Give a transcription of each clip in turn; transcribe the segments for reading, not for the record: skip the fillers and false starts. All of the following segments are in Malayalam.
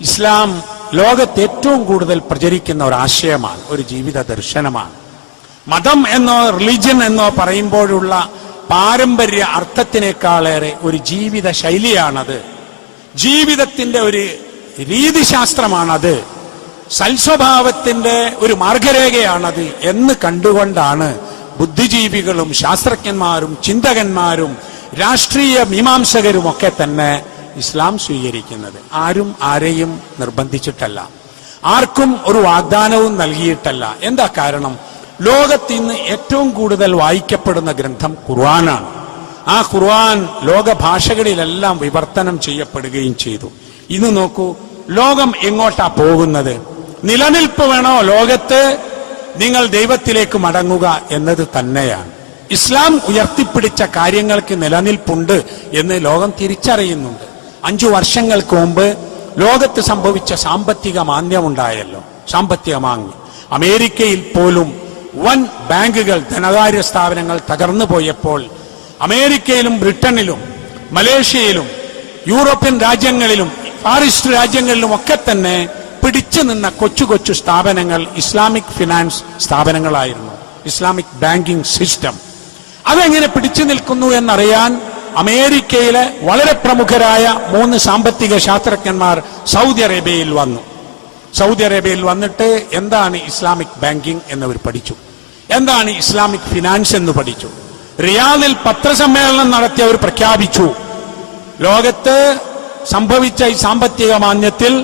ഇസ്ലാം ലോകത്ത് ഏറ്റവും കൂടുതൽ പ്രചരിക്കുന്ന ഒരു ആശയമാണ്, ഒരു ജീവിത ദർശനമാണ്. മതം എന്നോ റിലിജ്യൻ എന്നോ പറയുമ്പോഴുള്ള പാരമ്പര്യ അർത്ഥത്തിനേക്കാളേറെ ഒരു ജീവിത ശൈലിയാണത്, ജീവിതത്തിന്റെ ഒരു രീതിശാസ്ത്രമാണത്, സൽസ്വഭാവത്തിന്റെ ഒരു മാർഗരേഖയാണത് എന്ന് കണ്ടുകൊണ്ടാണ് ബുദ്ധിജീവികളും ശാസ്ത്രജ്ഞന്മാരും ചിന്തകന്മാരും രാഷ്ട്രീയ മീമാംസകരും ഒക്കെ തന്നെ ഇസ്ലാം സ്വീകരിക്കുന്നത്. ആരും ആരെയും നിർബന്ധിച്ചിട്ടല്ല, ആർക്കും ഒരു വാഗ്ദാനവും നൽകിയിട്ടല്ല. എന്താ കാരണം? ലോകത്ത് ഇന്ന് ഏറ്റവും കൂടുതൽ വായിക്കപ്പെടുന്ന ഗ്രന്ഥം ഖുർആനാണ്. ആ ഖുർആൻ ലോക ഭാഷകളിലെല്ലാം വിവർത്തനം ചെയ്യപ്പെടുകയും ചെയ്തു. ഇന്ന് നോക്കൂ, ലോകം എങ്ങോട്ടാ പോകുന്നത്? നിലനിൽപ്പ് വേണോ ലോകത്ത്? നിങ്ങൾ ദൈവത്തിലേക്ക് മടങ്ങുക എന്നത് തന്നെയാണ്. ഇസ്ലാം ഉയർത്തിപ്പിടിച്ച കാര്യങ്ങൾക്ക് നിലനിൽപ്പുണ്ട് എന്ന് ലോകം തിരിച്ചറിയുന്നുണ്ട്. 5 വർഷങ്ങൾക്ക് മുമ്പ് ലോകത്ത് സംഭവിച്ച സാമ്പത്തിക മാന്ദ്യമുണ്ടായല്ലോ, സാമ്പത്തിക മാന്ദ്യം. അമേരിക്കയിൽ പോലും വൻ ബാങ്കുകൾ, ധനകാര്യ സ്ഥാപനങ്ങൾ തകർന്നു പോയപ്പോൾ അമേരിക്കയിലും ബ്രിട്ടനിലും മലേഷ്യയിലും യൂറോപ്യൻ രാജ്യങ്ങളിലും ഫാറിസ്റ്റ് രാജ്യങ്ങളിലും ഒക്കെ തന്നെ പിടിച്ചു നിന്ന കൊച്ചു കൊച്ചു സ്ഥാപനങ്ങൾ ഇസ്ലാമിക് ഫിനാൻസ് സ്ഥാപനങ്ങളായിരുന്നു, ഇസ്ലാമിക് ബാങ്കിംഗ് സിസ്റ്റം. അതെങ്ങനെ പിടിച്ചു നിൽക്കുന്നു എന്നറിയാൻ അമേരിക്കയിലെ വളരെ പ്രമുഖരായ 3 സാമ്പത്തിക ശാസ്ത്രജ്ഞന്മാർ സൗദി അറേബ്യയിൽ വന്നു. സൗദി അറേബ്യയിൽ വന്നിട്ട് എന്താണ് ഇസ്ലാമിക് ബാങ്കിംഗ് എന്നവർ പഠിച്ചു, എന്താണ് ഇസ്ലാമിക് ഫിനാൻസ് എന്ന് പഠിച്ചു. റിയാദിൽ പത്രസമ്മേളനം നടത്തി അവർ പ്രഖ്യാപിച്ചു, ലോകത്ത് സംഭവിച്ച ഈ സാമ്പത്തിക മാന്ദ്യത്തിൽ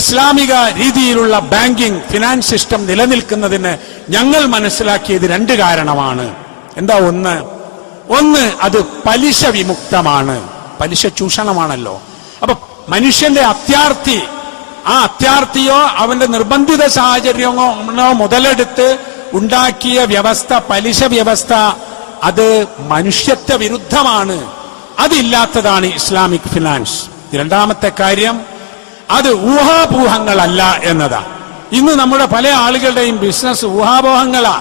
ഇസ്ലാമിക രീതിയിലുള്ള ബാങ്കിംഗ് ഫിനാൻസ് സിസ്റ്റം നിലനിൽക്കുന്നതിന് ഞങ്ങൾ മനസ്സിലാക്കിയത് 2 കാരണമാണ്. എന്താ? ഒന്ന് അത് പലിശ വിമുക്തമാണ്, പലിശ ചൂഷണമാണല്ലോ. അപ്പൊ മനുഷ്യന്റെ അത്യാർത്തി, ആ അത്യാർത്തിയോ അവന്റെ നിർബന്ധിത സാഹചര്യമോ മുതലെടുത്ത് ഉണ്ടാക്കിയ വ്യവസ്ഥ, പലിശ വ്യവസ്ഥ, അത് മനുഷ്യത്വ വിരുദ്ധമാണ്, അതില്ലാത്തതാണ് ഇസ്ലാമിക് ഫിനാൻസ്. രണ്ടാമത്തെ കാര്യം, അത് ഊഹാപോഹങ്ങളല്ല എന്നതാ. ഇന്ന് നമ്മുടെ പല ആളുകളുടെയും ബിസിനസ് ഊഹാപോഹങ്ങളാ,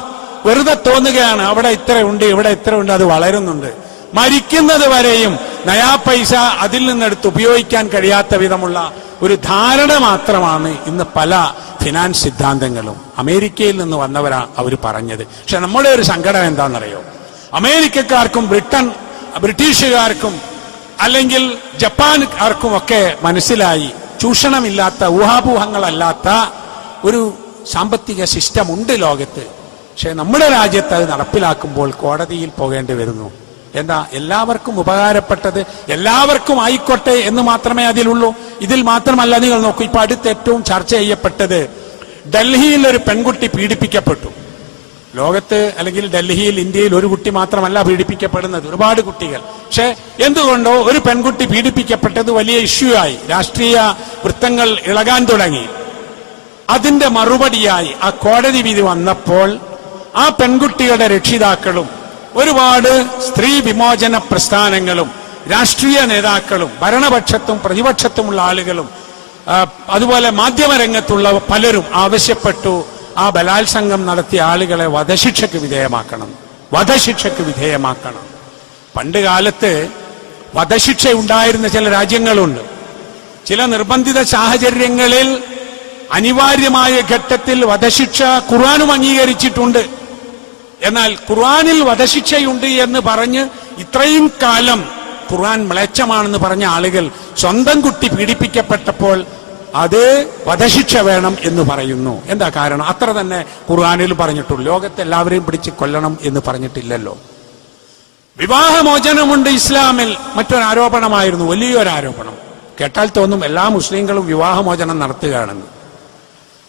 വെറുതെ തോന്നുകയാണ്, അവിടെ ഇത്ര ഉണ്ട്, ഇവിടെ ഇത്ര ഉണ്ട്, അത് വളരുന്നുണ്ട്. മരിക്കുന്നത് വരെയും നയാ പൈസ അതിൽ നിന്നെടുത്ത് ഉപയോഗിക്കാൻ കഴിയാത്ത വിധമുള്ള ഒരു ധാരണ മാത്രമാണ് ഇന്ന് പല ഫിനാൻസ് സിദ്ധാന്തങ്ങളും. അമേരിക്കയിൽ നിന്ന് വന്നവരാ അവർ പറഞ്ഞത്. പക്ഷെ നമ്മുടെ ഒരു സങ്കടം എന്താണെന്നറിയോ? അമേരിക്കക്കാർക്കും ബ്രിട്ടീഷുകാർക്കും അല്ലെങ്കിൽ ജപ്പാൻകാർക്കും ഒക്കെ മനസ്സിലായി ചൂഷണമില്ലാത്ത, ഊഹാപോഹങ്ങളല്ലാത്ത ഒരു സാമ്പത്തിക സിസ്റ്റം ഉണ്ട് ലോകത്ത്. പക്ഷെ നമ്മുടെ രാജ്യത്ത് അത് നടപ്പിലാക്കുമ്പോൾ കോടതിയിൽ പോകേണ്ടി വരുന്നു. എന്താ? എല്ലാവർക്കും ഉപകാരപ്പെട്ടത് എല്ലാവർക്കും ആയിക്കോട്ടെ എന്ന് മാത്രമേ അതിലുള്ളൂ. ഇതിൽ മാത്രമല്ല, നിങ്ങൾ നോക്കൂ, ഇപ്പൊ അടുത്ത് ഏറ്റവും ചർച്ച ചെയ്യപ്പെട്ടത് ഡൽഹിയിൽ ഒരു പെൺകുട്ടി പീഡിപ്പിക്കപ്പെട്ടു. ലോകത്ത് അല്ലെങ്കിൽ ഡൽഹിയിൽ, ഇന്ത്യയിൽ ഒരു കുട്ടി മാത്രമല്ല പീഡിപ്പിക്കപ്പെടുന്നത്, ഒരുപാട് കുട്ടികൾ. പക്ഷെ എന്തുകൊണ്ടോ ഒരു പെൺകുട്ടി പീഡിപ്പിക്കപ്പെട്ടത് വലിയ ഇഷ്യൂ ആയി, രാഷ്ട്രീയ വൃത്തങ്ങൾ ഇളകാൻ തുടങ്ങി. അതിന്റെ മറുപടിയായി ആ കോടതി വിധി വന്നപ്പോൾ ആ പെൺകുട്ടിയുടെ രക്ഷിതാക്കളും ഒരുപാട് സ്ത്രീ വിമോചന പ്രസ്ഥാനങ്ങളും രാഷ്ട്രീയ നേതാക്കളും ഭരണപക്ഷത്തും പ്രതിപക്ഷത്തുമുള്ള ആളുകളും അതുപോലെ മാധ്യമരംഗത്തുള്ള പലരും ആവശ്യപ്പെട്ടു, ആ ബലാത്സംഗം നടത്തിയ ആളുകളെ വധശിക്ഷയ്ക്ക് വിധേയമാക്കണം, വധശിക്ഷയ്ക്ക് വിധേയമാക്കണം. പണ്ട് കാലത്ത് വധശിക്ഷ ഉണ്ടായിരുന്ന ചില രാജ്യങ്ങളുണ്ട്. ചില നിർബന്ധിത സാഹചര്യങ്ങളിൽ അനിവാര്യമായ ഘട്ടത്തിൽ വധശിക്ഷ ഖുർആനും അംഗീകരിച്ചിട്ടുണ്ട്. എന്നാൽ ഖുർആനിൽ വധശിക്ഷയുണ്ട് എന്ന് പറഞ്ഞ് ഇത്രയും കാലം ഖുർആൻ മ്ലേച്ഛമാണെന്ന് പറഞ്ഞ ആളുകൾ സ്വന്തം കുട്ടി പീഡിപ്പിക്കപ്പെട്ടപ്പോൾ അത് വധശിക്ഷ വേണം എന്ന് പറയുന്നു. എന്താ കാരണം? അത്ര തന്നെ ഖുർആനിൽ പറഞ്ഞിട്ടുള്ളൂ. ലോകത്തെ എല്ലാവരെയും പിടിച്ച് കൊല്ലണം എന്ന് പറഞ്ഞിട്ടില്ലല്ലോ. വിവാഹമോചനമുണ്ട് ഇസ്ലാമിൽ. മറ്റൊരു ആരോപണമായിരുന്നു, വലിയൊരു ആരോപണം. കേട്ടാൽ തോന്നും എല്ലാ മുസ്ലിങ്ങളും വിവാഹമോചനം നടത്തുകയാണെന്ന്.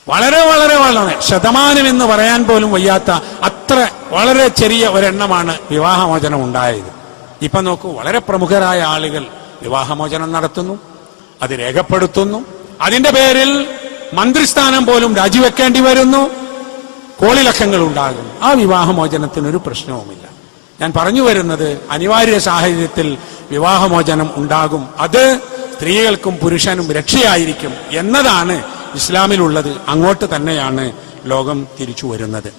വളരെ വളരെ വളരെ ശതമാനം എന്ന് പറയാൻ പോലും വയ്യാത്ത അത്ര വളരെ ചെറിയ ഒരെണ്ണമാണ് വിവാഹമോചനം ഉണ്ടായത്. ഇപ്പൊ നോക്കൂ, വളരെ പ്രമുഖരായ ആളുകൾ വിവാഹമോചനം നടത്തുന്നു, അത് രേഖപ്പെടുത്തുന്നു. അതിന്റെ പേരിൽ മന്ത്രിസ്ഥാനം പോലും രാജിവെക്കേണ്ടി വരുന്നു, കോടിലക്ഷങ്ങൾ ഉണ്ടാകും. ആ വിവാഹമോചനത്തിനൊരു പ്രശ്നവുമില്ല. ഞാൻ പറഞ്ഞു വരുന്നത്, അനിവാര്യ സാഹചര്യത്തിൽ വിവാഹമോചനം ഉണ്ടാകും, അത് സ്ത്രീകൾക്കും പുരുഷനും രക്ഷയായിരിക്കും എന്നതാണ് ഇസ്ലാമിലുള്ളത്. അങ്ങോട്ട് തന്നെയാണ് ലോകം തിരിച്ചു വരുന്നത്.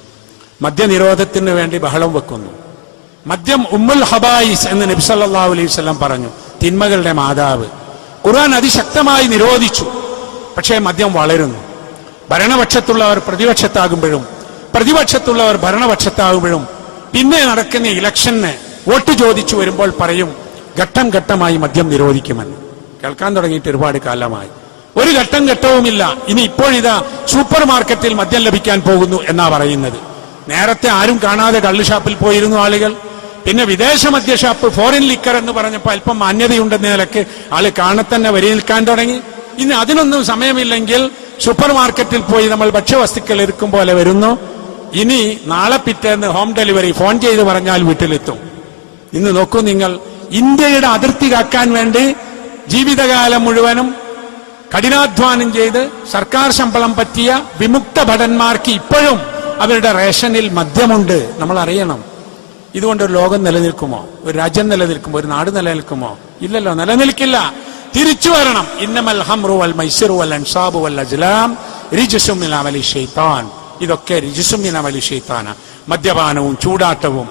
മദ്യനിരോധത്തിന് വേണ്ടി ബഹളം വെക്കുന്നു. മദ്യം ഉമ്മുൽ ഹബായിസ് എന്ന് നബി സല്ലല്ലാഹു അലൈഹി വസല്ലം പറഞ്ഞു, തിന്മകളുടെ മാതാവ്. ഖുർആൻ അതിശക്തമായി നിരോധിച്ചു. പക്ഷേ മദ്യം വളരുന്നു. ഭരണപക്ഷത്തുള്ളവർ പ്രതിപക്ഷത്താകുമ്പോഴും പ്രതിപക്ഷത്തുള്ളവർ ഭരണപക്ഷത്താകുമ്പോഴും പിന്നെ നടക്കുന്ന ഇലക്ഷന് വോട്ട് ചോദിച്ചു വരുമ്പോൾ പറയും ഘട്ടം ഘട്ടമായി മദ്യം നിരോധിക്കുമെന്ന്. കേൾക്കാൻ തുടങ്ങിയിട്ട് ഒരുപാട് കാലമായി. ഒരു ഘട്ടം ഘട്ടവുമില്ല. ഇനി ഇപ്പോഴിതാ സൂപ്പർ മാർക്കറ്റിൽ മദ്യം ലഭിക്കാൻ പോകുന്നു എന്നാ പറയുന്നത്. നേരത്തെ ആരും കാണാതെ കള്ളുഷാപ്പിൽ പോയിരുന്നു ആളുകൾ. പിന്നെ വിദേശ മദ്യഷാപ്പ്, ഫോറിൻ ലിക്കർ എന്ന് പറഞ്ഞപ്പോൾ അല്പം മാന്യതയുണ്ടെന്ന നിലക്ക് ആള് കാണത്തന്നെ വരി നിൽക്കാൻ തുടങ്ങി. ഇനി അതിനൊന്നും സമയമില്ലെങ്കിൽ സൂപ്പർ മാർക്കറ്റിൽ പോയി നമ്മൾ ഭക്ഷ്യവസ്തുക്കൾ ഇരിക്കും പോലെ വരുന്നു. ഇനി നാളെ പിറ്റേന്ന് ഹോം ഡെലിവറി ഫോൺ ചെയ്ത് പറഞ്ഞാൽ വീട്ടിലെത്തും. ഇന്ന് നോക്കൂ നിങ്ങൾ, ഇന്ത്യയുടെ അതിർത്തി കാക്കാൻ വേണ്ടി ജീവിതകാലം മുഴുവനും കഠിനാധ്വാനം ചെയ്ത് സർക്കാർ ശമ്പളം പറ്റിയ വിമുക്ത ഭടന്മാർക്ക് ഇപ്പോഴും അവരുടെ റേഷനിൽ മദ്യമുണ്ട്. നമ്മൾ അറിയണം. ഇതുകൊണ്ടൊരു ലോകം നിലനിൽക്കുമോ? ഒരു രാജ്യം നിലനിൽക്കുമോ? ഒരു നാട് നിലനിൽക്കുമോ? ഇല്ലല്ലോ, നിലനിൽക്കില്ല. തിരിച്ചു വരണം. ഇന്നമൽ ഹംറു വൽ മൈസിറു വൽ അൻസാബു വൽ അസ്ലാം റിജ്സും മിൻ അമലി ശൈത്താൻ. ഇതൊക്കെ റിജ്സും മിൻ അമലി ശൈത്താന. മദ്യപാനവും ചൂടാട്ടവും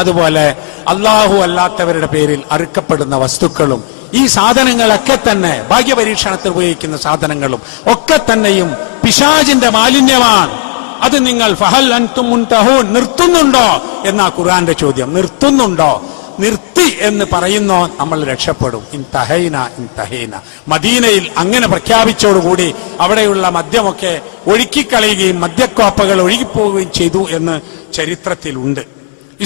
അതുപോലെ അള്ളാഹു അല്ലാത്തവരുടെ പേരിൽ അറുക്കപ്പെടുന്ന വസ്തുക്കളും ഈ സാധനങ്ങളൊക്കെ തന്നെ ഭാഗ്യപരീക്ഷണത്തിൽ ഉപയോഗിക്കുന്ന സാധനങ്ങളും ഒക്കെ തന്നെയും പിശാചിന്റെ മാലിന്യമാണ്. അത് നിങ്ങൾ ഫഹൽ അൻതും മുൻതഹൂൻ, നിർത്തുന്നുണ്ടോ എന്നാ ഖുർആന്റെ ചോദ്യം. നിർത്തുന്നുണ്ടോ? നിർത്തി എന്ന് പറയുന്നോ നമ്മൾ രക്ഷപ്പെടും. ഇൻതഹൈന ഇൻതഹൈന. മദീനയിൽ അങ്ങനെ പ്രഖ്യാപിച്ചോടുകൂടി അവിടെയുള്ള മദ്യമൊക്കെ ഒഴുക്കിക്കളയുകയും മദ്യക്കോപ്പകൾ ഒഴുകിപ്പോവുകയും ചെയ്തു എന്ന് ചരിത്രത്തിലുണ്ട്.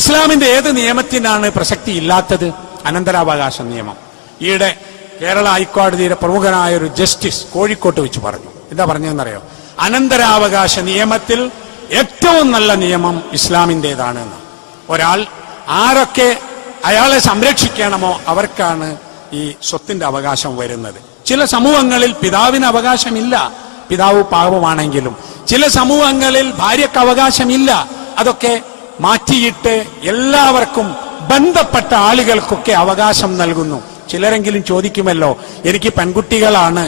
ഇസ്ലാമിന്റെ ഏത് നിയമത്തിനാണ് പ്രസക്തി ഇല്ലാത്തത്? അനന്തരാവകാശ നിയമം. ഈയിടെ കേരള ഹൈക്കോടതിയുടെ പ്രമുഖനായ ഒരു ജസ്റ്റിസ് കോഴിക്കോട്ട് വെച്ച് പറഞ്ഞു. എന്താ പറഞ്ഞതെന്നറിയോ? അനന്തരാവകാശ നിയമത്തിൽ ഏറ്റവും നല്ല നിയമം ഇസ്ലാമിൻ്റെതാണെന്ന്. ഒരാൾ ആരൊക്കെ അയാളെ സംരക്ഷിക്കണമോ അവർക്കാണ് ഈ സ്വത്തിന്റെ അവകാശം വരുന്നത്. ചില സമൂഹങ്ങളിൽ പിതാവിന് അവകാശമില്ല, പിതാവ് പാവമാണെങ്കിലും. ചില സമൂഹങ്ങളിൽ ഭാര്യക്ക് അവകാശമില്ല. അതൊക്കെ മാറ്റിയിട്ട് എല്ലാവർക്കും ബന്ധപ്പെട്ട ആളുകൾക്കൊക്കെ അവകാശം നൽകുന്നു. ചിലരെങ്കിലും ചോദിക്കുമല്ലോ, എനിക്ക് പെൺകുട്ടികളാണ്,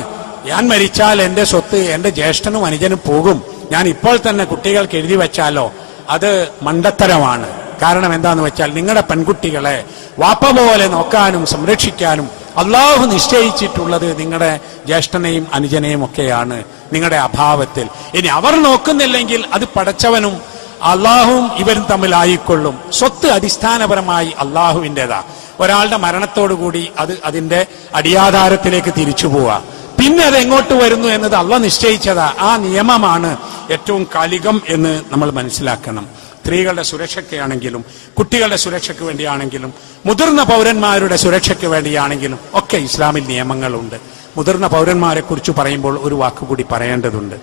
ഞാൻ മരിച്ചാൽ എന്റെ സ്വത്ത് എന്റെ ജ്യേഷ്ഠനും അനുജനും പോകും, ഞാൻ ഇപ്പോൾ തന്നെ കുട്ടികൾക്ക് എഴുതി വെച്ചാലോ? അത് മണ്ടത്തരമാണ്. കാരണം എന്താന്ന് വെച്ചാൽ നിങ്ങളുടെ പെൺകുട്ടികളെ വാപ്പ പോലെ നോക്കാനും സംരക്ഷിക്കാനും അള്ളാഹു നിശ്ചയിച്ചിട്ടുള്ളത് നിങ്ങളുടെ ജ്യേഷ്ഠനെയും അനുജനെയും ഒക്കെയാണ് നിങ്ങളുടെ അഭാവത്തിൽ. ഇനി അവർ നോക്കുന്നില്ലെങ്കിൽ അത് പടച്ചവനും അള്ളാഹുവും ഇവരും തമ്മിലായിക്കൊള്ളും. സ്വത്ത് അടിസ്ഥാനപരമായി അള്ളാഹുവിൻ്റെതാ. ഒരാളുടെ മരണത്തോടുകൂടി അത് അതിന്റെ അടിയാധാരത്തിലേക്ക് തിരിച്ചു പോവാ. പിന്നെ അത് എങ്ങോട്ട് വരുന്നു എന്നത് അള്ളാഹ് നിശ്ചയിച്ചതാ. ആ നിയമമാണ് ഏറ്റവും കാലികം എന്ന് നമ്മൾ മനസ്സിലാക്കണം. സ്ത്രീകളുടെ സുരക്ഷയ്ക്കാണെങ്കിലും കുട്ടികളുടെ സുരക്ഷയ്ക്ക് വേണ്ടിയാണെങ്കിലും മുതിർന്ന പൗരന്മാരുടെ സുരക്ഷയ്ക്ക് വേണ്ടിയാണെങ്കിലും ഒക്കെ ഇസ്ലാമിൽ നിയമങ്ങളുണ്ട്. മുതിർന്ന പൗരന്മാരെ കുറിച്ച് പറയുമ്പോൾ ഒരു വാക്കുകൂടി പറയേണ്ടതുണ്ട്.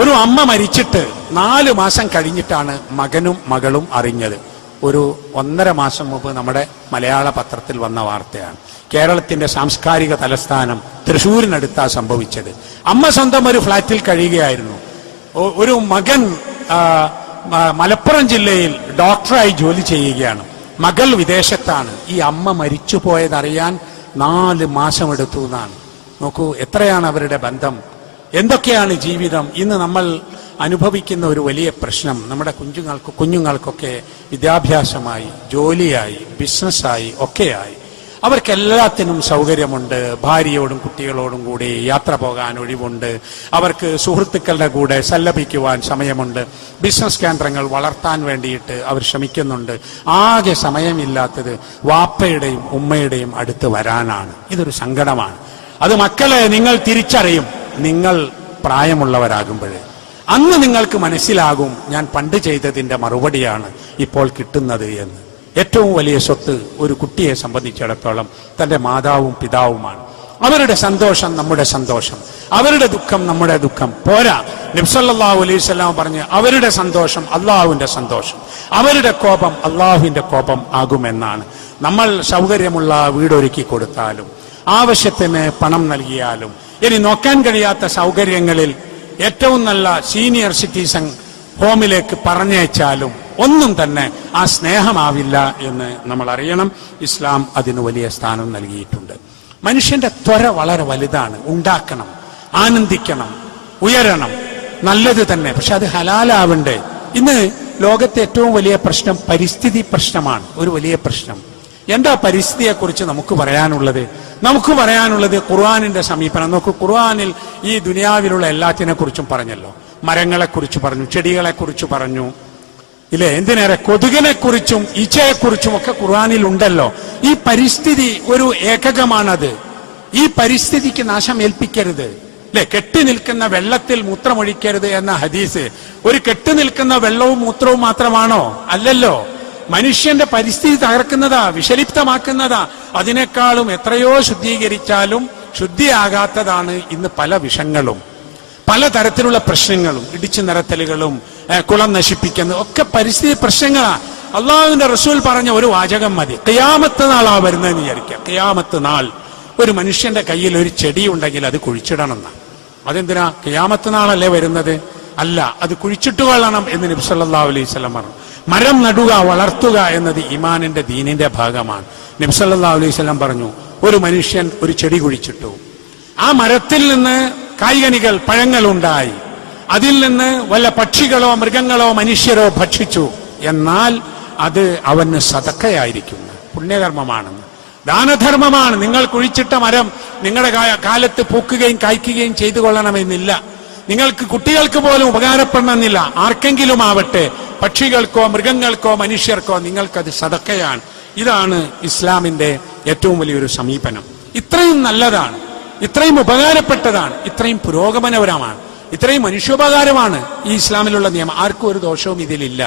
ഒരു അമ്മ മരിച്ചിട്ട് 4 മാസം കഴിഞ്ഞിട്ടാണ് മകനും മകളും അറിഞ്ഞത്. ഒരു 1.5 മാസം മുമ്പ് നമ്മുടെ മലയാള പത്രത്തിൽ വന്ന വാർത്തയാണ്. കേരളത്തിന്റെ സാംസ്കാരിക തലസ്ഥാനം തൃശ്ശൂരിനടുത്താ സംഭവിച്ചത്. അമ്മ സ്വന്തം ഒരു ഫ്ളാറ്റിൽ കഴിയുകയായിരുന്നു. ഒരു മകൻ മലപ്പുറം ജില്ലയിൽ ഡോക്ടറായി ജോലി ചെയ്യുകയാണ്. മകൾ വിദേശത്താണ്. ഈ അമ്മ മരിച്ചു പോയതറിയാൻ 4 മാസം എടുത്തു എന്നാണ്. നോക്കൂ, എത്രയാണ് അവരുടെ ബന്ധം, എന്തൊക്കെയാണ് ജീവിതം. ഇന്ന് നമ്മൾ അനുഭവിക്കുന്ന ഒരു വലിയ പ്രശ്നം, നമ്മുടെ കുഞ്ഞുങ്ങൾക്കൊക്കെ വിദ്യാഭ്യാസമായി, ജോലിയായി, ബിസിനസ്സായി ഒക്കെയായി അവർക്കെല്ലാത്തിനും സൗകര്യമുണ്ട്. ഭാര്യയോടും കുട്ടികളോടും കൂടി യാത്ര പോകാൻ ഒഴിവുണ്ട്. അവർക്ക് സുഹൃത്തുക്കളുടെ കൂടെ സല്ലപിക്കുവാൻ സമയമുണ്ട്. ബിസിനസ് കേന്ദ്രങ്ങൾ വളർത്താൻ വേണ്ടിയിട്ട് അവർ ശ്രമിക്കുന്നുണ്ട്. ആകെ സമയമില്ലാത്തത് വാപ്പയുടെയും ഉമ്മയുടെയും അടുത്ത് വരാനാണ്. ഇതൊരു സങ്കടമാണ്. അത് മക്കളെ നിങ്ങൾ തിരിച്ചറിയും. നിങ്ങൾ പ്രായമുള്ളവരാകുമ്പോഴേ അന്ന് നിങ്ങൾക്ക് മനസ്സിലാകും ഞാൻ പണ്ട് ചെയ്തതിന്റെ മറുപടിയാണ് ഇപ്പോൾ കിട്ടുന്നത് എന്ന്. ഏറ്റവും വലിയ സ്വത്ത് ഒരു കുട്ടിയെ സംബന്ധിച്ചിടത്തോളം തന്റെ മാതാവും പിതാവുമാണ്. അവരുടെ സന്തോഷം നമ്മുടെ സന്തോഷം, അവരുടെ ദുഃഖം നമ്മുടെ ദുഃഖം പോരാ. നബി സല്ലല്ലാഹു അലൈഹി വസല്ലം പറഞ്ഞ് അവരുടെ സന്തോഷം അള്ളാഹുവിന്റെ സന്തോഷം, അവരുടെ കോപം അള്ളാഹുവിന്റെ കോപം ആകുമെന്നാണ്. നമ്മൾ സൗകര്യമുള്ള വീടൊരുക്കി കൊടുത്താലും ആവശ്യത്തിന് പണം നൽകിയാലും ഇനി നോക്കാൻ കഴിയാത്ത സൗകര്യങ്ങളിൽ ഏറ്റവും നല്ല സീനിയർ സിറ്റിസൺ ഹോമിലേക്ക് പറഞ്ഞയച്ചാലും ഒന്നും തന്നെ ആ സ്നേഹമാവില്ല എന്ന് നമ്മൾ അറിയണം. ഇസ്ലാം അതിന് വലിയ സ്ഥാനം നൽകിയിട്ടുണ്ട്. മനുഷ്യന്റെ ത്വര വളരെ വലുതാണ്. ഉണ്ടാക്കണം, ആനന്ദിക്കണം, ഉയരണം, നല്ലത് തന്നെ. പക്ഷെ അത് ഹലാലാവണ്ടേ. ഇന്ന് ലോകത്തെ ഏറ്റവും വലിയ പ്രശ്നം പരിസ്ഥിതി പ്രശ്നമാണ്. ഒരു വലിയ പ്രശ്നം. എന്താ പരിസ്ഥിതിയെക്കുറിച്ച് നമുക്ക് പറയാനുള്ളത്? നമുക്ക് പറയാനുള്ളത് ഖുർആനിന്റെ സമീപനം നോക്കൂ. ഖുർആനിൽ ഈ ദുനിയാവിലുള്ള എല്ലാത്തിനെ കുറിച്ചും പറഞ്ഞല്ലോ. മരങ്ങളെക്കുറിച്ച് പറഞ്ഞു, ചെടികളെക്കുറിച്ച് പറഞ്ഞു, ഇല്ലേ? എന്തിനേറെ കൊതുകിനെ കുറിച്ചും ഈച്ചയെക്കുറിച്ചും ഒക്കെ ഖുർആനിൽ ഉണ്ടല്ലോ. ഈ പരിസ്ഥിതി ഒരു ഏകകമാണത്. ഈ പരിസ്ഥിതിക്ക് നാശം ഏൽപ്പിക്കരുത്, അല്ലെ? കെട്ടി നിൽക്കുന്ന വെള്ളത്തിൽ മൂത്രമൊഴിക്കരുത് എന്ന ഹദീസ് ഒരു കെട്ടി നിൽക്കുന്ന വെള്ളവും മൂത്രവും മാത്രമാണോ? അല്ലല്ലോ. മനുഷ്യന്റെ പരിസ്ഥിതി തകർക്കുന്നതാ, വിഷലിപ്തമാക്കുന്നതാ. അതിനേക്കാളും എത്രയോ ശുദ്ധീകരിച്ചാലും ശുദ്ധിയാകാത്തതാണ് ഇന്ന് പല വിഷങ്ങളും, പലതരത്തിലുള്ള പ്രശ്നങ്ങളും, ഇടിച്ചു നിരത്തലുകളും കുളം നശിപ്പിക്കുന്നത് ഒക്കെ പരിസ്ഥിതി പ്രശ്നങ്ങളാണ്. അള്ളാഹുവിന്റെ റസൂൽ പറഞ്ഞ ഒരു വാചകം മതി. ഖിയാമത്ത് നാളാ വരുന്നതെന്ന് വിചാരിക്കുക. ഖിയാമത്ത് നാൾ ഒരു മനുഷ്യന്റെ കയ്യിൽ ഒരു ചെടി ഉണ്ടെങ്കിൽ അത് കുഴിച്ചിടണം എന്നാ. അതെന്തിനാ? ഖിയാമത്ത് നാളല്ലേ വരുന്നത്? അല്ല, അത് കുഴിച്ചിട്ട് കൊള്ളണം എന്ന് നബി സല്ലല്ലാഹു അലൈഹി വസല്ലം പറഞ്ഞു. മരം നടുക, വളർത്തുക എന്നത് ഈമാനിന്റെ ദീനിന്റെ ഭാഗമാണ്. നബി സല്ലല്ലാഹു അലൈഹി വസല്ലം പറഞ്ഞു, ഒരു മനുഷ്യൻ ഒരു ചെടി കുഴിച്ചിട്ടു, ആ മരത്തിൽ നിന്ന് കായ്കനികൾ, പഴങ്ങൾ ഉണ്ടായി, അതിൽ നിന്ന് വല്ല പക്ഷികളോ മൃഗങ്ങളോ മനുഷ്യരോ ഭക്ഷിച്ചു, എന്നാൽ അത് അവന് സദഖയായിരിക്കുന്നു, പുണ്യകർമ്മമാണെന്ന്, ദാനധർമ്മമാണ്. നിങ്ങൾ കുഴിച്ചിട്ട മരം നിങ്ങളുടെ കാലത്ത് പൂക്കുകയും കായ്ക്കുകയും ചെയ്തു കൊള്ളണമെന്നില്ല. നിങ്ങൾക്ക് കുട്ടികൾക്ക് പോലും ഉപകാരപ്പെടണമെന്നില്ല. ആർക്കെങ്കിലും ആവട്ടെ, പക്ഷികൾക്കോ മൃഗങ്ങൾക്കോ മനുഷ്യർക്കോ നിങ്ങൾക്കത് സദഖയാണ്. ഇതാണ് ഇസ്ലാമിന്റെ ഏറ്റവും വലിയൊരു സമീപനം. ഇത്രയും നല്ലതാണ്, ഇത്രയും ഉപകാരപ്പെട്ടതാണ്, ഇത്രയും പുരോഗമനപരമാണ്, ഇത്രയും മനുഷ്യോപകാരമാണ് ഈ ഇസ്ലാമിലുള്ള നിയമം. ആർക്കും ഒരു ദോഷവും ഇതിലില്ല.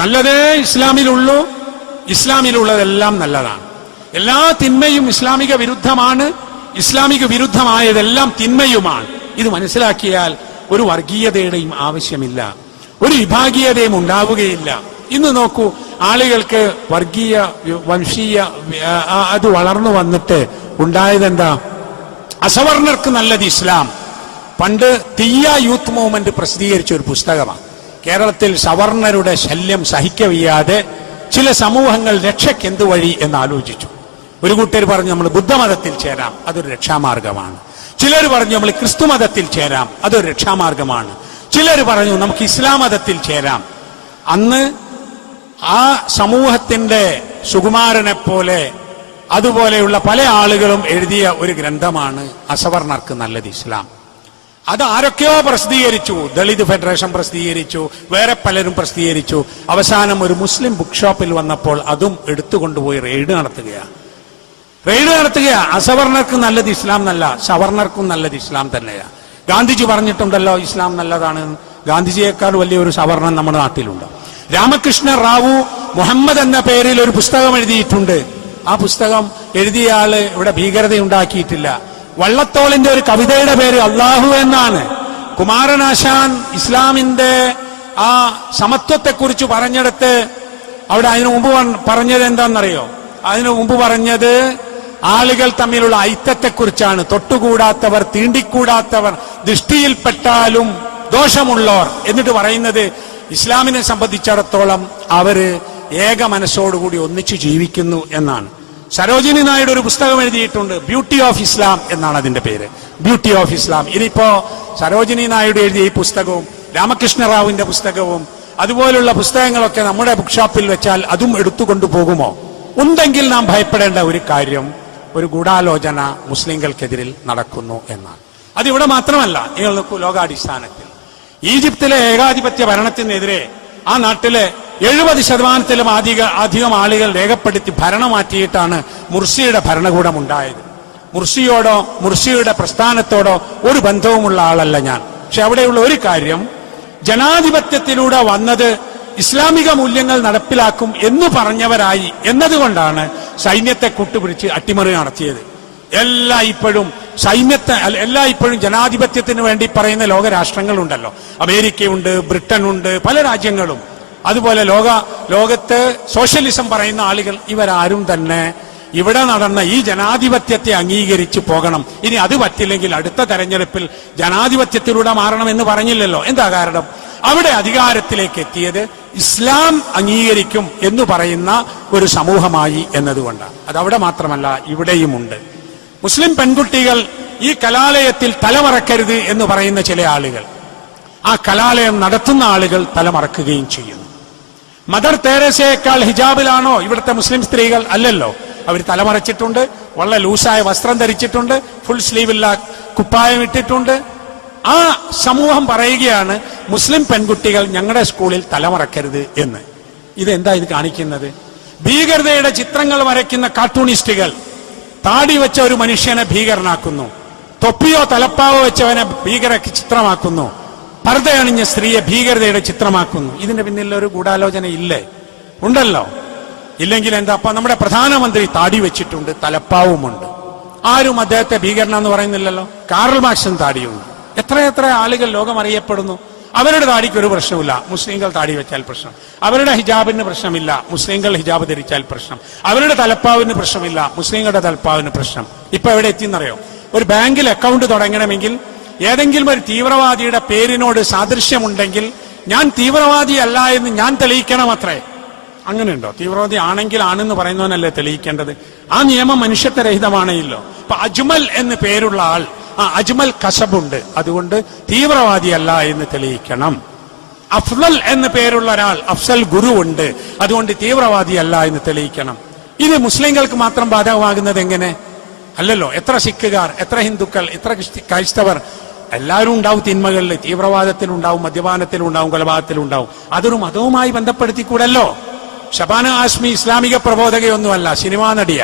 നല്ലതേ ഇസ്ലാമിലുള്ളൂ. ഇസ്ലാമിലുള്ളതെല്ലാം നല്ലതാണ്. എല്ലാ തിന്മയും ഇസ്ലാമിക വിരുദ്ധമാണ്. ഇസ്ലാമിക വിരുദ്ധമായതെല്ലാം തിന്മയുമാണ്. ഇത് മനസ്സിലാക്കിയാൽ ഒരു വർഗീയതയുടെയും ആവശ്യമില്ല, ഒരു വിഭാഗീയതയും ഉണ്ടാവുകയില്ല. ഇന്ന് നോക്കൂ, ആളുകൾക്ക് വർഗീയ വംശീയ അത് വളർന്നു വന്നിട്ട് ഉണ്ടായതെന്താ? അസവർണർക്ക് നല്ലത് ഇസ്ലാം. പണ്ട് തീയ യൂത്ത് മൂവ്മെന്റ് പ്രസിദ്ധീകരിച്ച ഒരു പുസ്തകമാണ്. കേരളത്തിൽ സവർണരുടെ ശല്യം സഹിക്കവയ്യാതെ ചില സമൂഹങ്ങൾ രക്ഷയ്ക്ക് എന്ത് വഴി എന്ന് ആലോചിച്ചു. ഒരു കൂട്ടർ പറഞ്ഞു നമ്മൾ ബുദ്ധമതത്തിൽ ചേരാം, അതൊരു രക്ഷാമാർഗമാണ്. ചിലർ പറഞ്ഞു നമ്മൾ ക്രിസ്തു മതത്തിൽ ചേരാം, അതൊരു രക്ഷാമാർഗമാണ്. ചിലർ പറഞ്ഞു നമുക്ക് ഇസ്ലാം മതത്തിൽ ചേരാം. അന്ന് ആ സമൂഹത്തിന്റെ സുകുമാരനെ പോലെ അതുപോലെയുള്ള പല ആളുകളും എഴുതിയ ഒരു ഗ്രന്ഥമാണ് അസവർണർക്ക് നല്ലത് ഇസ്ലാം. അത് ആരൊക്കെയോ പ്രസിദ്ധീകരിച്ചു. ദളിത് ഫെഡറേഷൻ പ്രസിദ്ധീകരിച്ചു, വേറെ പലരും പ്രസിദ്ധീകരിച്ചു. അവസാനം ഒരു മുസ്ലിം ബുക്ക് ഷോപ്പിൽ വന്നപ്പോൾ അതും എടുത്തുകൊണ്ടുപോയി റെയ്ഡ് നടത്തുകയാണ്. അസവർണർക്ക് നല്ലത് ഇസ്ലാം എന്നല്ല, സവർണർക്കും നല്ലത് ഇസ്ലാം തന്നെയാണ്. ഗാന്ധിജി പറഞ്ഞിട്ടുണ്ടല്ലോ ഇസ്ലാം നല്ലതാണ്. ഗാന്ധിജിയേക്കാൾ വലിയൊരു സവർണൻ നമ്മുടെ നാട്ടിലുണ്ട്. രാമകൃഷ്ണ റാവു മുഹമ്മദ് എന്ന പേരിൽ ഒരു പുസ്തകം എഴുതിയിട്ടുണ്ട്. ആ പുസ്തകം എഴുതിയ ആള് ഇവിടെ ഭീകരതയുണ്ടാക്കിയിട്ടില്ല. വള്ളത്തോളിന്റെ ഒരു കവിതയുടെ പേര് അള്ളാഹു എന്നാണ്. കുമാരനാശാൻ ഇസ്ലാമിന്റെ ആ സമത്വത്തെക്കുറിച്ച് പറഞ്ഞെടുത്ത് അവിടെ അതിനു മുമ്പ് പറഞ്ഞത് എന്താണെന്നറിയോ? അതിനു മുമ്പ് പറഞ്ഞത് ആളുകൾ തമ്മിലുള്ള ഐക്യത്തെക്കുറിച്ചാണ്. തൊട്ടുകൂടാത്തവർ, തീണ്ടിക്കൂടാത്തവർ, ദൃഷ്ടിയിൽപ്പെട്ടാലും ദോഷമുള്ളവർ എന്നിട്ട് പറയുന്നത് ഇസ്ലാമിനെ സംബന്ധിച്ചിടത്തോളം അവര് ഏക മനസ്സോടുകൂടി ഒന്നിച്ചു ജീവിക്കുന്നു എന്നാണ്. സരോജിനി നായിഡു ഒരു പുസ്തകം എഴുതിയിട്ടുണ്ട്, ബ്യൂട്ടി ഓഫ് ഇസ്ലാം എന്നാണ് അതിന്റെ പേര്, ബ്യൂട്ടി ഓഫ് ഇസ്ലാം. ഇതിപ്പോ സരോജിനി നായിഡു എഴുതിയ ഈ പുസ്തകവും രാമകൃഷ്ണ റാവുവിന്റെ പുസ്തകവും അതുപോലുള്ള പുസ്തകങ്ങളൊക്കെ നമ്മുടെ ബുക്ക് ഷോപ്പിൽ വെച്ചാൽ അതും എടുത്തുകൊണ്ടു പോകുമോ? ഉണ്ടെങ്കിൽ നാം ഭയപ്പെടേണ്ട ഒരു കാര്യം, ഒരു ഗൂഢാലോചന മുസ്ലിങ്ങൾക്കെതിരിൽ നടക്കുന്നു എന്നാണ്. അതിവിടെ മാത്രമല്ല, നിങ്ങൾ നോക്കൂ, ലോകാടിസ്ഥാനത്തിൽ ഈജിപ്തിലെ ഏകാധിപത്യ ഭരണത്തിനെതിരെ ആ നാട്ടിലെ 70% അധികം ആളുകൾ രേഖപ്പെടുത്തി ഭരണം മാറ്റിയിട്ടാണ് മുർസിയുടെ ഭരണകൂടം ഉണ്ടായത്. മുർസിയോടോ മുർസിയുടെ പ്രസ്ഥാനത്തോടോ ഒരു ബന്ധവുമുള്ള ആളല്ല ഞാൻ. പക്ഷെ അവിടെയുള്ള ഒരു കാര്യം, ജനാധിപത്യത്തിലൂടെ വന്നത് ഇസ്ലാമിക മൂല്യങ്ങൾ നടപ്പിലാക്കും എന്ന് പറഞ്ഞവരായി എന്നതുകൊണ്ടാണ് സൈന്യത്തെ കൂട്ടുപിടിച്ച് അട്ടിമറി നടത്തിയത്. എല്ലായ്പ്പോഴും ജനാധിപത്യത്തിന് വേണ്ടി പറയുന്ന ലോകരാഷ്ട്രങ്ങളുണ്ടല്ലോ. അമേരിക്കയുണ്ട്, ബ്രിട്ടനുണ്ട്, പല രാജ്യങ്ങളും. അതുപോലെ ലോകത്ത് സോഷ്യലിസം പറയുന്ന ആളുകൾ, ഇവരാരും തന്നെ ഇവിടെ നടന്ന ഈ ജനാധിപത്യത്തെ അംഗീകരിച്ച് പോകണം, ഇനി അത് പറ്റില്ലെങ്കിൽ അടുത്ത തെരഞ്ഞെടുപ്പിൽ ജനാധിപത്യത്തിലൂടെ മാറണമെന്ന് പറഞ്ഞില്ലല്ലോ. എന്താ കാരണം? അവിടെ അധികാരത്തിലേക്ക് എത്തിയത് ഇസ്ലാം അംഗീകരിക്കും എന്ന് പറയുന്ന ഒരു സമൂഹമായി എന്നതുകൊണ്ടാണ്. അതവിടെ മാത്രമല്ല, ഇവിടെയുമുണ്ട്. മുസ്ലിം പെൺകുട്ടികൾ ഈ കലാലയത്തിൽ തലമറക്കരുത് എന്ന് പറയുന്ന ചില ആളുകൾ, ആ കലാലയം നടത്തുന്ന ആളുകൾ തലമറക്കുകയും ചെയ്യുന്നു. മദർ തെരേസയേക്കാൾ ഹിജാബിലാണോ ഇവിടുത്തെ മുസ്ലിം സ്ത്രീകൾ? അല്ലല്ലോ. അവർ തലമറച്ചിട്ടുണ്ട്, വളരെ ലൂസായ വസ്ത്രം ധരിച്ചിട്ടുണ്ട്, ഫുൾ സ്ലീവില്ല കുപ്പായം ഇട്ടിട്ടുണ്ട്. ആ സമൂഹം പറയുകയാണ് മുസ്ലിം പെൺകുട്ടികൾ ഞങ്ങളുടെ സ്കൂളിൽ തലമറക്കരുത് എന്ന്. ഇതെന്താ ഇത് കാണിക്കുന്നത്? ഭീകരതയുടെ ചിത്രങ്ങൾ വരയ്ക്കുന്ന കാർട്ടൂണിസ്റ്റുകൾ താടി വെച്ച ഒരു മനുഷ്യനെ ഭീകരനാക്കുന്നു, തൊപ്പിയോ തലപ്പാവോ വെച്ചവനെ ഭീകര ചിത്രമാക്കുന്നു, പർദ്ദയണിഞ്ഞ സ്ത്രീയെ ഭീകരതയുടെ ചിത്രമാക്കുന്നു. ഇതിന്റെ പിന്നിൽ ഒരു ഗൂഢാലോചന ഇല്ലേ? ഉണ്ടല്ലോ. ഇല്ലെങ്കിൽ എന്താ? അപ്പൊ നമ്മുടെ പ്രധാനമന്ത്രി താടി വെച്ചിട്ടുണ്ട്, തലപ്പാവുമുണ്ട്. ആരും അദ്ദേഹത്തെ ഭീകരനെന്ന് പറയുന്നില്ലല്ലോ. കാറൽ മാർക്സും താടിയുണ്ട്. എത്രയെത്ര ആളുകൾ ലോകം അറിയപ്പെടുന്നു. അവരുടെ താടിക്ക് ഒരു പ്രശ്നമില്ല, മുസ്ലിങ്ങൾ താടി വെച്ചാൽ പ്രശ്നം. അവരുടെ ഹിജാബിന് പ്രശ്നമില്ല, മുസ്ലിങ്ങൾ ഹിജാബ് ധരിച്ചാൽ പ്രശ്നം. അവരുടെ തലപ്പാവിന് പ്രശ്നമില്ല, മുസ്ലിങ്ങളുടെ തലപ്പാവിന് പ്രശ്നം. ഇപ്പൊ എവിടെ എത്തിയെന്നറിയോ? ഒരു ബാങ്കിൽ അക്കൗണ്ട് തുടങ്ങണമെങ്കിൽ ഏതെങ്കിലും ഒരു തീവ്രവാദിയുടെ പേരിനോട് സാദൃശ്യമുണ്ടെങ്കിൽ ഞാൻ തീവ്രവാദിയല്ല എന്ന് ഞാൻ തെളിയിക്കണം അത്രേ. അങ്ങനെയുണ്ടോ? തീവ്രവാദി ആണെങ്കിൽ ആണെന്ന് പറയുന്നവനല്ലേ തെളിയിക്കേണ്ടത്? ആ നിയമം മനുഷ്യത്വരഹിതമാണല്ലോ. ഇപ്പൊ അജ്മൽ എന്ന് പേരുള്ള ആൾ, അജ്മൽ കസബുണ്ട്, അതുകൊണ്ട് തീവ്രവാദിയല്ല എന്ന് തെളിയിക്കണം. അഫ്ലൽ എന്ന് പേരുള്ള ഒരാൾ, അഫ്സൽ ഗുരു ഉണ്ട്, അതുകൊണ്ട് തീവ്രവാദിയല്ല എന്ന് തെളിയിക്കണം. ഇത് മുസ്ലിങ്ങൾക്ക് മാത്രം ബാധകമാകുന്നത് എങ്ങനെ? അല്ലല്ലോ. എത്ര സിഖുകാർ, എത്ര ഹിന്ദുക്കൾ, എത്ര ക്രൈസ്തവർ, എല്ലാവരും ഉണ്ടാവും തിന്മകളിൽ. തീവ്രവാദത്തിലുണ്ടാവും, മദ്യപാനത്തിലുണ്ടാവും, കൊലപാതകത്തിലുണ്ടാവും. അതൊരു മതവുമായി ബന്ധപ്പെടുത്തിക്കൂടല്ലോ. ഷബാന ആസ്മി ഇസ്ലാമിക പ്രബോധകയൊന്നുമല്ല, സിനിമാ നടിയ.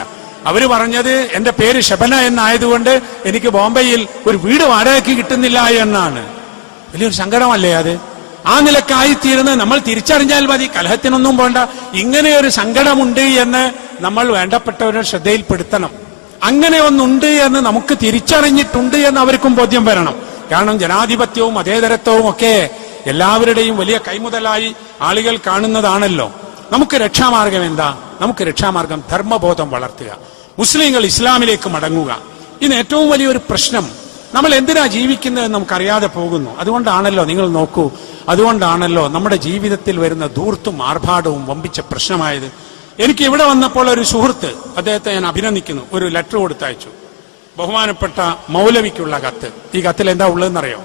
അവര് പറഞ്ഞത് എന്റെ പേര് ഷബന എന്നായതുകൊണ്ട് എനിക്ക് ബോംബെയിൽ ഒരു വീട് വാടകയ്ക്ക് കിട്ടുന്നില്ല എന്നാണ്. വലിയൊരു സങ്കടമല്ലേ അത്? ആ നിലക്കായിത്തീർന്ന് നമ്മൾ തിരിച്ചറിഞ്ഞാൽ മതി, കലഹത്തിനൊന്നും പോണ്ട. ഇങ്ങനെയൊരു സങ്കടമുണ്ട് എന്ന് നമ്മൾ വേണ്ടപ്പെട്ടവരുടെ ശ്രദ്ധയിൽപ്പെടുത്തണം. അങ്ങനെ ഒന്നുണ്ട് എന്ന് നമുക്ക് തിരിച്ചറിഞ്ഞിട്ടുണ്ട് എന്ന് അവർക്കും ബോധ്യം വരണം. കാരണം ജനാധിപത്യവും മതേതരത്വവും ഒക്കെ എല്ലാവരുടെയും വലിയ കൈമുതലായി ആളുകൾ കാണുന്നതാണല്ലോ. നമുക്ക് രക്ഷാമാർഗം എന്താ? നമുക്ക് രക്ഷാമാർഗം ധർമ്മബോധം വളർത്തുക, മുസ്ലിങ്ങൾ ഇസ്ലാമിലേക്ക് മടങ്ങുക. ഇന്ന് ഏറ്റവും വലിയൊരു പ്രശ്നം, നമ്മൾ എന്തിനാ ജീവിക്കുന്നത് നമുക്കറിയാതെ പോകുന്നു. അതുകൊണ്ടാണല്ലോ, നിങ്ങൾ നോക്കൂ, അതുകൊണ്ടാണല്ലോ നമ്മുടെ ജീവിതത്തിൽ വരുന്ന ധൂർത്തും ആർഭാടവും വമ്പിച്ച പ്രശ്നമായത്. എനിക്ക് ഇവിടെ വന്നപ്പോൾ ഒരു സുഹൃത്ത്, അദ്ദേഹത്തെ ഞാൻ അഭിനന്ദിക്കുന്നു, ഒരു ലെറ്റർ കൊടുത്തയച്ചു. ബഹുമാനപ്പെട്ട മൗലവിക്കുള്ള കത്ത്. ഈ കത്തിൽ എന്താ ഉള്ളതെന്നറിയോ?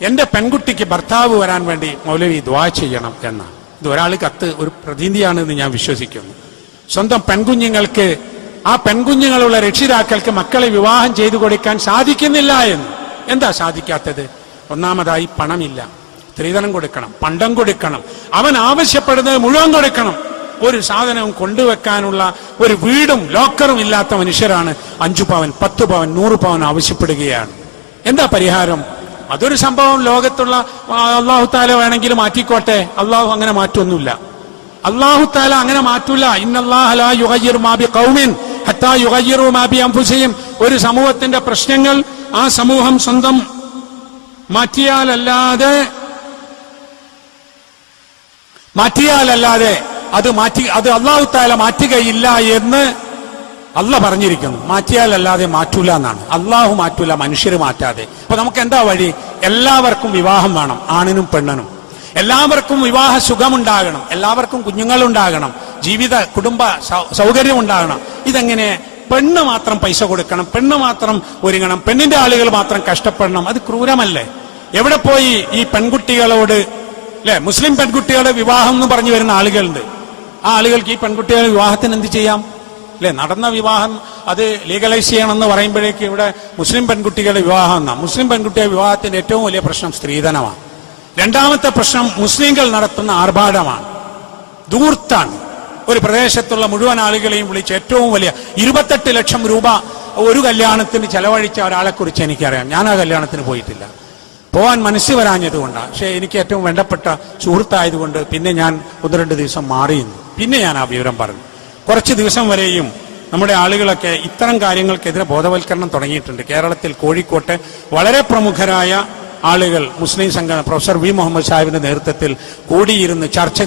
എന്റെ പെൺകുട്ടിക്ക് ഭർത്താവ് വരാൻ വേണ്ടി മൗലവി ദുആ ചെയ്യണം എന്നാണ്. ഇത് ഒരാൾ കത്ത്, ഒരു പ്രതിനിധിയാണെന്ന് ഞാൻ വിശ്വസിക്കുന്നു. സ്വന്തം പെൺകുഞ്ഞുങ്ങൾക്ക്, ആ പെൺകുഞ്ഞുങ്ങളുള്ള രക്ഷിതാക്കൾക്ക് മക്കളെ വിവാഹം ചെയ്തു കൊടുക്കാൻ സാധിക്കുന്നില്ല എന്ന്. എന്താ സാധിക്കാത്തത്? ഒന്നാമതായി പണമില്ല, സ്ത്രീധനം കൊടുക്കണം, പണ്ടം കൊടുക്കണം, അവൻ ആവശ്യപ്പെടുന്നത് മുഴുവൻ കൊടുക്കണം. ഒരു സാധനവും കൊണ്ടുവെക്കാനുള്ള ഒരു വീടും ലോക്കറും ഇല്ലാത്ത മനുഷ്യരാണ് 5 പവൻ 10 പവൻ 100 പവൻ ആവശ്യപ്പെടുകയാണ്. എന്താ പരിഹാരം? അതൊരു സംഭവം ലോകത്തുള്ള അള്ളാഹു താല വേണമെങ്കിൽ മാറ്റിക്കോട്ടെ. അള്ളാഹു അങ്ങനെ മാറ്റൊന്നുമില്ല. അള്ളാഹു താല അങ്ങനെ മാറ്റൂല. ഇന്നല്ലാഹ ലാ യുഗയ്യിറു മാ ബിഖൗമിൻ ഹത്താ യുഗയ്യിറു മാ ബിഅൻഫുസിഹിം. ഒരു സമൂഹത്തിന്റെ പ്രശ്നങ്ങൾ ആ സമൂഹം സ്വന്തം മാറ്റിയാലല്ലാതെ അത് അള്ളാഹു താല മാറ്റുകയില്ല എന്ന് അള്ളാഹ് പറഞ്ഞിരിക്കുന്നു. മാറ്റിയാലല്ലാതെ മാറ്റൂല എന്നാണ്. അള്ളാഹു മാറ്റൂല, മനുഷ്യർ മാറ്റാതെ. അപ്പൊ നമുക്ക് എന്താ വഴി? എല്ലാവർക്കും വിവാഹം വേണം, ആണിനും പെണ്ണിനും. എല്ലാവർക്കും വിവാഹ സുഖമുണ്ടാകണം, എല്ലാവർക്കും കുഞ്ഞുങ്ങളുണ്ടാകണം, ജീവിത കുടുംബ സൗകര്യം ഉണ്ടാകണം. ഇതെങ്ങനെ? പെണ്ണ് മാത്രം പൈസ കൊടുക്കണം, പെണ്ണ് മാത്രം ഒരുങ്ങണം, പെണ്ണിന്റെ ആളുകൾ മാത്രം കഷ്ടപ്പെടണം. അത് ക്രൂരമല്ലേ? എവിടെ പോയി ഈ പെൺകുട്ടികളോട്, അല്ലെ, മുസ്ലിം പെൺകുട്ടികളുടെ വിവാഹം എന്ന് പറഞ്ഞു വരുന്ന ആളുകളുണ്ട്. ആ ആളുകൾക്ക് ഈ പെൺകുട്ടികളുടെ വിവാഹത്തിന് എന്ത് ചെയ്യാം? അല്ലെ, നടന്ന വിവാഹം അത് ലീഗലൈസ് ചെയ്യണമെന്ന് പറയുമ്പോഴേക്ക് ഇവിടെ മുസ്ലിം പെൺകുട്ടികളുടെ വിവാഹം എന്നാ. മുസ്ലിം പെൺകുട്ടിയുടെ വിവാഹത്തിന്റെ ഏറ്റവും വലിയ പ്രശ്നം സ്ത്രീധനമാണ്. രണ്ടാമത്തെ പ്രശ്നം മുസ്ലിങ്ങൾ നടത്തുന്ന ആർഭാടമാണ്, ധൂർത്താണ്. ഒരു പ്രദേശത്തുള്ള മുഴുവൻ ആളുകളെയും വിളിച്ച് ഏറ്റവും വലിയ 28 ലക്ഷം രൂപ ഒരു കല്യാണത്തിന് ചെലവഴിച്ച ഒരാളെ കുറിച്ച് എനിക്കറിയാം. ഞാൻ ആ കല്യാണത്തിന് പോയിട്ടില്ല, പോകാൻ മനസ്സ് വരാഞ്ഞതുകൊണ്ടാണ്. പക്ഷെ എനിക്ക് ഏറ്റവും വേണ്ടപ്പെട്ട സുഹൃത്തായതുകൊണ്ട് പിന്നെ ഞാൻ 1-2 ദിവസം മാറിയിരുന്നു. പിന്നെ ഞാൻ ആ വിവരം പറഞ്ഞു. കുറച്ച് ദിവസം വരെയും നമ്മുടെ ആളുകളൊക്കെ ഇത്തരം കാര്യങ്ങൾക്കെതിരെ ബോധവൽക്കരണം തുടങ്ങിയിട്ടുണ്ട്. കേരളത്തിൽ കോഴിക്കോട്ടെ വളരെ പ്രമുഖരായ ആളുകൾ, മുസ്ലിം സംഘടന പ്രൊഫസർ വി മുഹമ്മദ് സാഹിബിന്റെ നേതൃത്വത്തിൽ കൂടിയിരുന്ന് ചർച്ച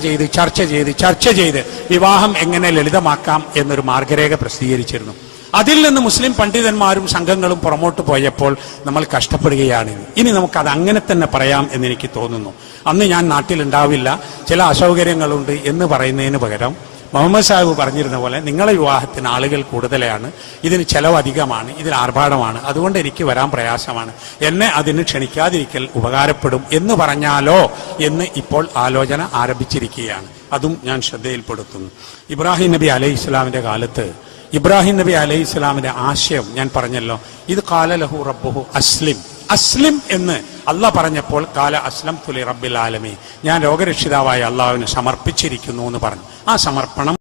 ചെയ്ത് വിവാഹം എങ്ങനെ ലളിതമാക്കാം എന്നൊരു മാർഗരേഖ പ്രസിദ്ധീകരിച്ചിരുന്നു. അതിൽ നിന്ന് മുസ്ലിം പണ്ഡിതന്മാരും സംഘങ്ങളും പുറമോട്ട് പോയപ്പോൾ നമ്മൾ കഷ്ടപ്പെടുകയാണ്. ഇനി നമുക്കത് അങ്ങനെ തന്നെ പറയാം എന്നെനിക്ക് തോന്നുന്നു. അന്ന് ഞാൻ നാട്ടിലുണ്ടാവില്ല, ചില അസൗകര്യങ്ങളുണ്ട് എന്ന് പറയുന്നതിന് പകരം മുഹമ്മദ് സാഹിബ് പറഞ്ഞിരുന്ന പോലെ നിങ്ങളെ വിവാഹത്തിന് ആളുകൾ കൂടുതലാണ്, ഇതിന് ചെലവ് അധികമാണ്, ഇതിന് ആർഭാടമാണ്, അതുകൊണ്ട് എനിക്ക് വരാൻ പ്രയാസമാണ്, എന്നെ അതിന് ക്ഷണിക്കാതിരിക്കൽ ഉപകാരപ്പെടും എന്ന് പറഞ്ഞാലോ എന്ന് ഇപ്പോൾ ആലോചന ആരംഭിച്ചിരിക്കുകയാണ്. അതും ഞാൻ ശ്രദ്ധയിൽപ്പെടുത്തുന്നു. ഇബ്രാഹിം നബി അലൈഹി ഇസ്ലാമിന്റെ കാലത്ത് ഇബ്രാഹിം നബി അലൈഹി ഇസ്ലാമിന്റെ ആശയം ഞാൻ പറഞ്ഞല്ലോ, ഇത് കാല ലഹു റബ്ബുഹു അസ്ലിം, അസ്ലിം എന്ന് അള്ളാഹ് പറഞ്ഞപ്പോൾ കാല അസ്ലം തുലി റബ്ബിൽ ആലമീൻ, ഞാൻ ലോകരക്ഷിതാവായ അള്ളാഹുവിന് സമർപ്പിച്ചിരിക്കുന്നു എന്ന് പറഞ്ഞു. ആ സമർപ്പണം